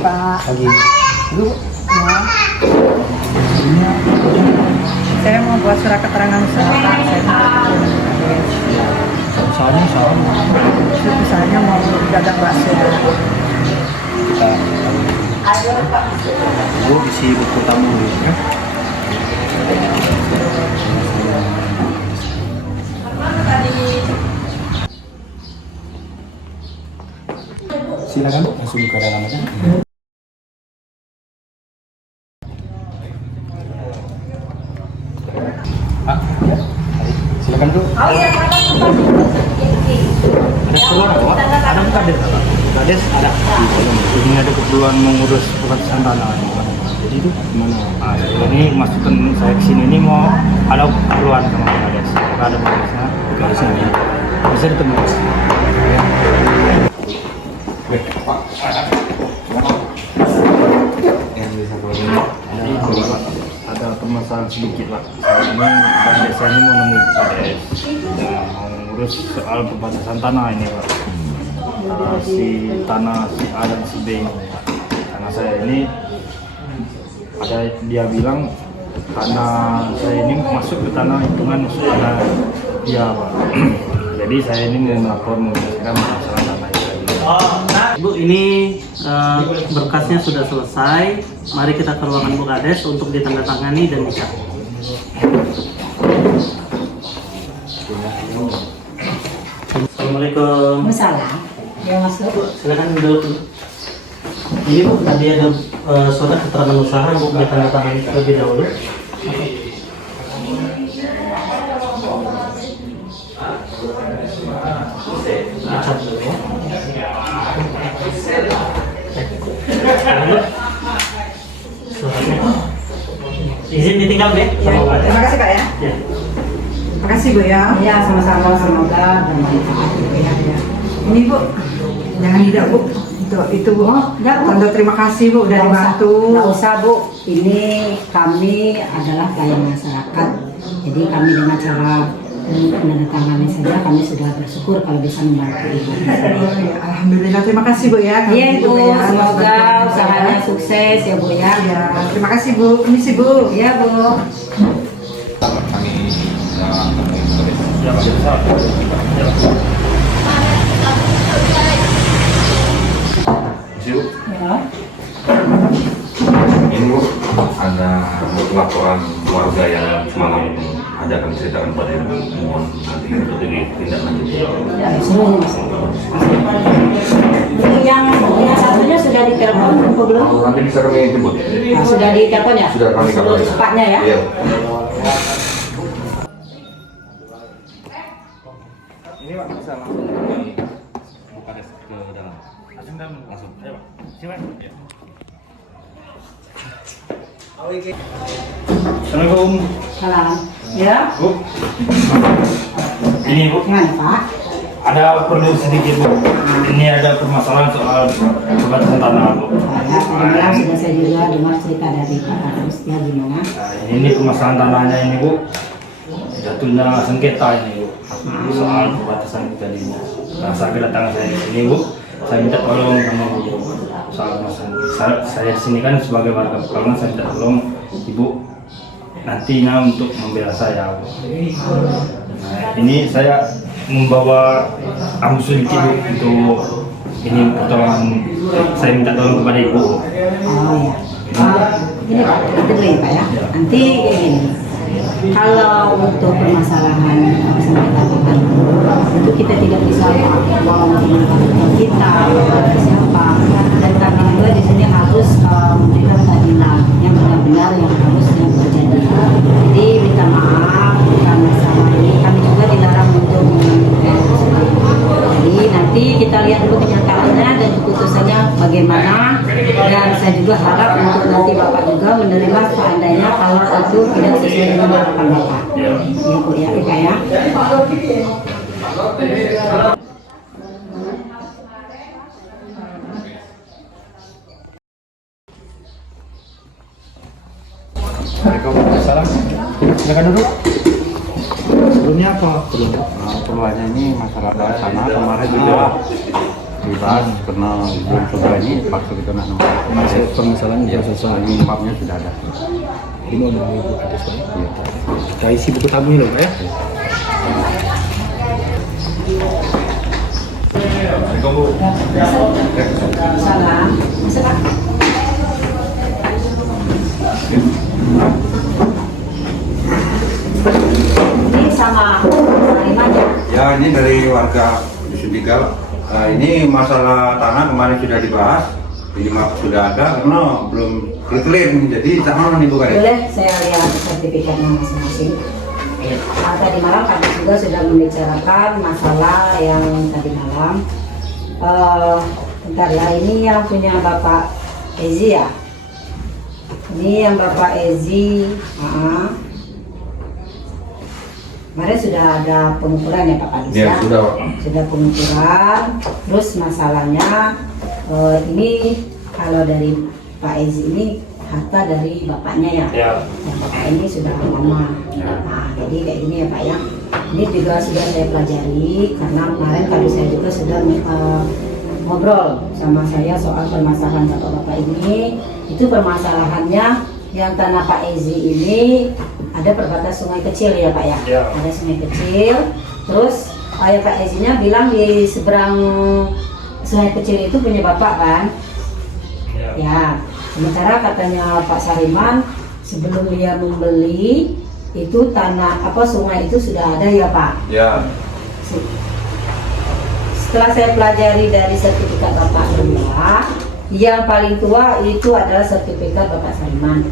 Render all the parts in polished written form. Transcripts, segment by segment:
Pak. Pagi. Dulu, Ya. Saya mau buat surat keterangan usaha Pak. Saya mau usahanya sama. usahanya mau dagang bakso. Kita tahu. Isi buku tamu dulu ya. Silakan langsung ke dalam aja. Pak, ya. Silakan dulu. Ada keluar apa? Ada kades apa? Kades ada. Ini ada keperluan mengurus pembebasan tanah. Jadi itu gimana? Ini masukkan saya ke sini ini mau ada keperluan sama kades. Ada bagusnya ke sini. Bisa ditemu. Ya. Pak. Yang bisa ada permasalahan sedikit Pak. Saya ini dan desa ini mau nemu kades. Mau ngurus soal pembatasan tanah ini Pak. Si tanah si A dan si B ini. Karena saya ini ada dia bilang tanah saya ini masuk ke tanah hitungan masuk tanah dia Pak. Jadi saya ini mau melapor menjelaskan masalah tanah itu. Bu, ini berkasnya sudah selesai. Mari kita ke ruangan Bu Kades untuk ditandatangani dan dicat. Assalamualaikum. Masalah. Ya masuk. Bu, silakan duduk. Ini Bu, tadi ada surat keterangan usaha Bu ditandatangani terlebih dahulu. Dicat dulu ya. Izin ditinggal deh. Ya, terima kasih Pak ya. Ya. Terima kasih Bu ya. Ya sama-sama, semoga bermanfaat Bu ya. Ini Bu, jangan tidak Bu. Itu Bu. Enggak, Bu. Tanda terima kasih Bu udah dibantu. Nggak usah Bu, ini kami adalah pelayan masyarakat. Jadi kami dengan cara menandatangani saja kami sudah bersyukur kalau bisa membantu Ibu. Ya, Alhamdulillah, terima kasih Bu ya. Iya Bu, Ya, semoga usahanya sukses ya Bu ya. Ya, terima kasih Bu. Ini sih Bu. Iya Bu. Kami temui Ya, Pak. Ya, Pak. Ya. Ini Bu, ada laporan warga yang semalam ada akan ceritakan pada Ibu, mohon nanti untuk ditindaklanjuti. Ya, semuanya Mas. Yang satunya sudah ditelepon atau belum? Nanti bisa kami jemput. Nah, sudah ditelepon ya? Sudah kami kabarin. Cepatnya ya? Iya. Ini Pak bisa langsung buka des ke dalam. Langsung. Ayo Pak. Silakan. Ya. Assalamualaikum. Salam. Ya? Bu. Ini Bu, Gimana Pak? ada perlu sedikit Bu. Ini ada permasalahan soal pembatasan tanah Bu. Ya, tadi malam sudah saya juga dengar cerita dari Pak Agus, ya gimana? Nah, ini permasalahan tanahnya ini Bu. Jatuhnya sengketa ini Bu. Soal pembatasan kita ini. Nah, saat kedatangan saya di sini Bu, saya minta tolong sama Bu soal masalah. Saya di sini kan sebagai warga Pekalongan, saya minta tolong Ibu nantinya untuk membela saya Bu. Nah, ini saya membawa ambu sedikit Bu untuk ini pertolongan. Saya minta tolong kepada Ibu. Oh ya. Ini Pak, nanti dulu ya Pak ya. Nanti gini. Kalau untuk permasalahan sengketa tanah itu kita tidak bisa mau kita siapa, dan kami juga di sini harus memberikan keadilan yang benar-benar yang harusnya terjadi. Jadi minta maaf karena selama ini kami juga dilarang untuk menyampaikan tersebut. Jadi nanti kita lihat dulu kenyataannya dan keputusannya bagaimana, dan saya juga harap untuk nanti Bapak juga menerima seandainya kalau itu tidak sesuai dengan harapan Bapak. Ya Bu ya, Pak ya. Waalaikumsalam. Silakan duduk. Sebelumnya apa? Perluannya ini masalah tanah kemarin juga dibahas karena belum selesai ini paksa kita nak nomor. Masih permasalahan Ya, belum selesai. mapnya sudah ada. Ini mau Ibu Kades Pak. Iya. Kita isi buku tamu ini Pak ya. Salam. Bisa Pak? Ini sama aja. Ya, ini dari warga Dusun Tigal. Ini masalah tanah kemarin sudah dibahas, ini sudah ada karena belum clear. Jadi sama nih bukan? Boleh saya lihat sertifikatnya masing-masing. Tadi malam kami juga sudah membicarakan masalah yang tadi malam. Bentar ya, ini yang punya Bapak Ezi ya. Ini yang Bapak Ezi. Kemarin sudah ada pengukuran ya Pak Kadis Ya, sudah Pak. Sudah pengukuran. Terus masalahnya ini kalau dari Pak Ezi ini harta dari bapaknya ya. Ya. Dan bapak ini sudah lama. Nah, jadi kayak gini ya Pak ya. Ini juga sudah saya pelajari karena kemarin kali saya juga sudah ngobrol sama saya soal permasalahan bapak-bapak ini. Itu permasalahannya yang tanah Pak Ezi ini ada perbatas sungai kecil ya Pak ya. Ya. Ada sungai kecil. Terus ayah Pak Ezinya bilang di seberang sungai kecil itu punya bapak kan. Ya, sementara katanya Pak Sariman sebelum dia membeli itu tanah sungai itu sudah ada ya Pak. Ya. Setelah saya pelajari dari sertifikat Bapak berdua, yang paling tua itu adalah sertifikat Bapak Sariman.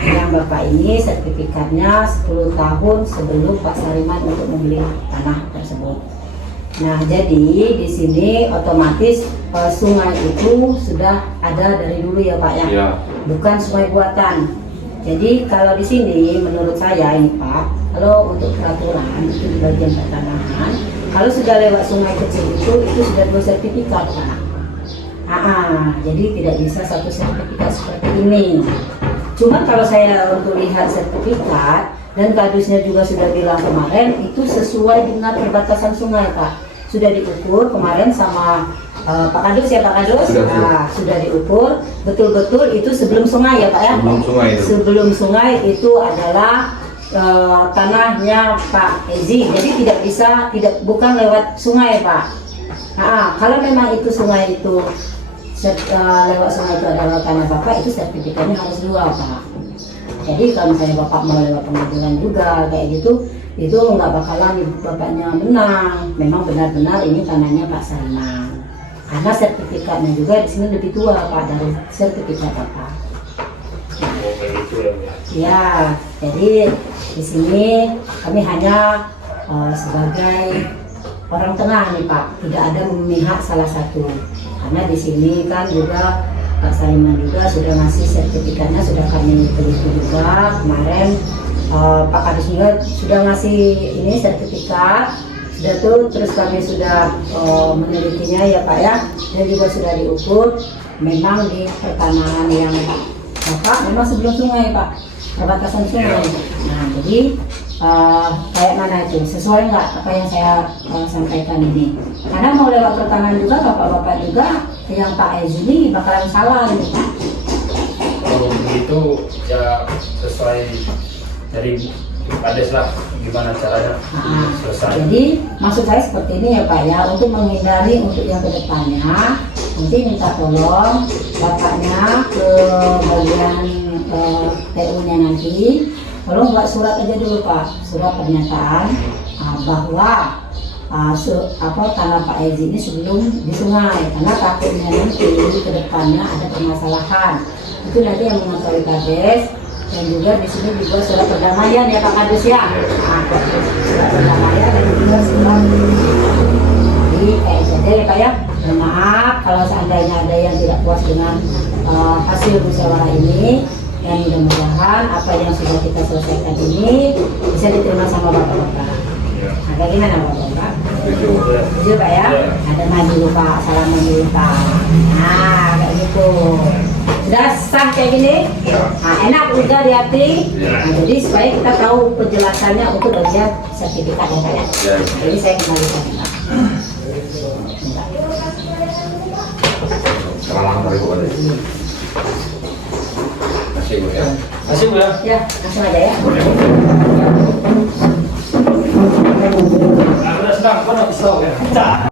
Nah, yang Bapak ini sertifikatnya 10 tahun sebelum Pak Sariman untuk membeli tanah tersebut. Nah, jadi di sini otomatis sungai itu sudah ada dari dulu ya Pak ya, Ya. bukan sungai buatan. Jadi kalau di sini menurut saya ini Pak, kalau untuk peraturan itu di bagian pertanahan, kalau sudah lewat sungai kecil itu sudah 2 sertifikat Pak. Jadi tidak bisa satu sertifikat seperti ini. Cuma kalau saya untuk lihat sertifikat dan kadusnya juga sudah bilang kemarin itu sesuai dengan perbatasan sungai Pak. Sudah diukur kemarin sama Pak Kadus ya Pak Kadus. Sudah diukur betul-betul itu sebelum sungai ya Pak ya. Sebelum sungai itu. Sebelum sungai itu adalah tanahnya Pak Ezi. Jadi bukan lewat sungai Pak. Kalau memang itu sungai itu lewat sungai itu adalah tanah Bapak, itu sertifikatnya harus 2 Pak. Jadi kalau misalnya Bapak mau lewat pengadilan juga kayak gitu, itu nggak bakalan Bapaknya menang. Memang benar-benar ini tanahnya Pak Sariman. Karena sertifikatnya juga di sini lebih tua Pak dari sertifikat Bapak. Ya, jadi di sini kami hanya sebagai orang tengah nih Pak, tidak ada memihak salah satu. Karena di sini kan juga Pak Sariman juga sudah ngasih sertifikatnya, sudah kami teliti juga kemarin. Pak Kadis juga sudah ngasih ini sertifikat, sudah tuh, terus kami sudah menelitinya ya Pak ya, dan juga sudah diukur. Memang di pertanahan yang Bapak memang sebelum sungai Pak, perbatasan sungai. Nah jadi kayak mana itu, sesuai nggak apa yang saya sampaikan ini? Karena mau lewat pertanahan juga bapak-bapak juga yang Pak Ezi ini bakalan salah nih Pak. Kalau begitu ya sesuai dari Kades lah gimana caranya selesai. Jadi maksud saya seperti ini ya Pak ya, untuk menghindari untuk yang kedepannya nanti minta tolong bapaknya ke bagian TU-nya nanti, tolong buat surat aja dulu Pak, surat pernyataan bahwa tanah Pak Ezi ini sebelum di sungai, karena takutnya nanti ke depannya ada permasalahan. Itu nanti yang mengetahui Kades. Dan juga di sini juga surat perdamaian ya Pak Kadus ya. Surat perdamaian dan juga surat. Jadi kayak jadi ya Pak ya. Dan maaf kalau seandainya ada yang tidak puas dengan hasil musyawarah ini, dan mudah-mudahan apa yang sudah kita selesaikan ini bisa diterima sama Bapak-bapak. Nah, kayak gimana Bapak-bapak? Setuju Pak ya? Ada maju dulu Pak, salaman dulu Pak. Nah kayak gitu. Sudah sah kayak gini, nah, enak udah di hati. Nah, jadi supaya kita tahu penjelasannya untuk bagian sertifikat ya Pak ya. Jadi saya kembalikan Pak. Mari Bu Kades. Kasih Bu ya. Kasih Bu ya. Ya, langsung aja ya. Aku udah sedang, kau udah pisau ya.